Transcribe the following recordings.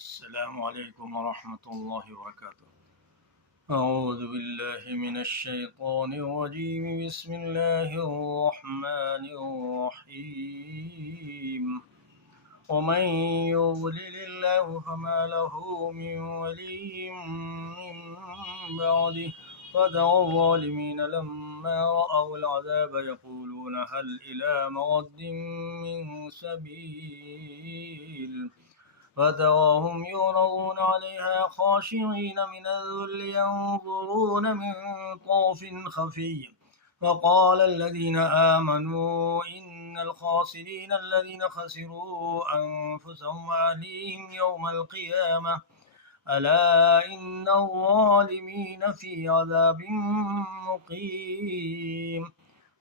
السلام عليكم ورحمة الله وبركاته. أعوذ بالله من الشيطان الرجيم. بسم الله الرحمن الرحيم. ومن يضلل الله فما له من ولي من بعده. وترى الظالمين لما رأوا العذاب يقولون هل إلى مرد من سبيل. فتراهم يعرضون عليها خاشعين من الذل ينظرون من طرف خفي. وقال الذين آمنوا إن الخاسرين الذين خسروا أنفسهم وأهليهم يوم القيامة ألا إن الظالمين في عذاب مقيم.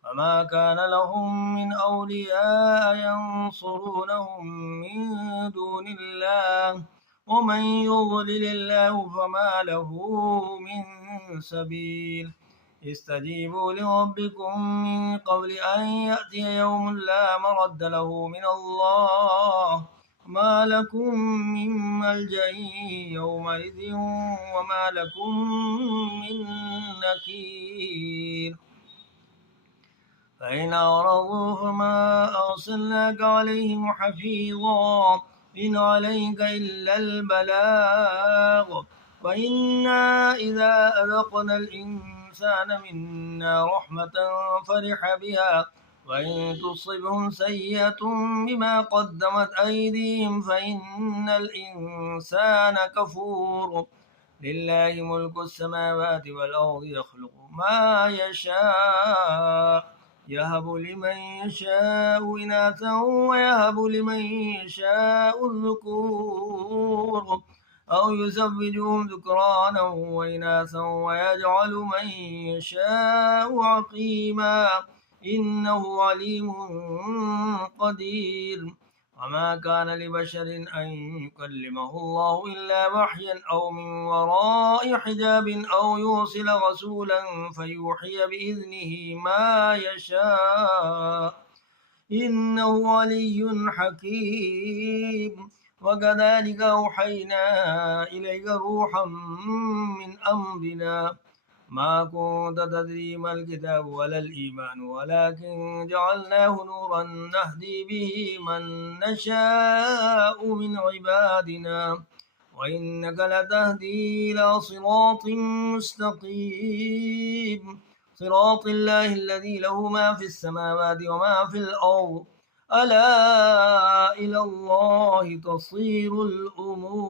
فما كان لهم من أولياء ينصرونهم من دون الله ومن يضلل الله فما له من سبيل. استجيبوا لربكم من قبل أن يأتي يوم لا مرد له من الله ما لكم من ملجأ يومئذ وما لكم من نكير. فإن أعرضوا فما أرسلناك عليهم حفيظا إن عليك إلا البلاغ. وإنا إذا أذقنا الإنسان منا رحمة فرح بها وإن تصبهم سيئة بما قدمت أيديهم فإن الإنسان كفور. لله ملك السماوات والأرض يخلق ما يشاء يهب لمن يشاء إناثا ويهب لمن يشاء الذكور أو يزوجهم ذكرانا وإناثا ويجعل من يشاء عقيما إنه عليم قدير. وما كان لبشر أن يكلمه الله إلا وحيا أو من وراء حجاب أو يرسل رسولا فيوحي بإذنه ما يشاء إنه علي حكيم. وكذلك أوحينا إليك روحا من أمرنا ما كنت تدري ما الكتاب ولا الإيمان ولكن جعلناه نورا نهدي به من نشاء من عبادنا وإنك لتهدي إلى صراط مستقيم صراط الله الذي له ما في السماوات وما في الأرض ألا إلى الله تصير الأمور.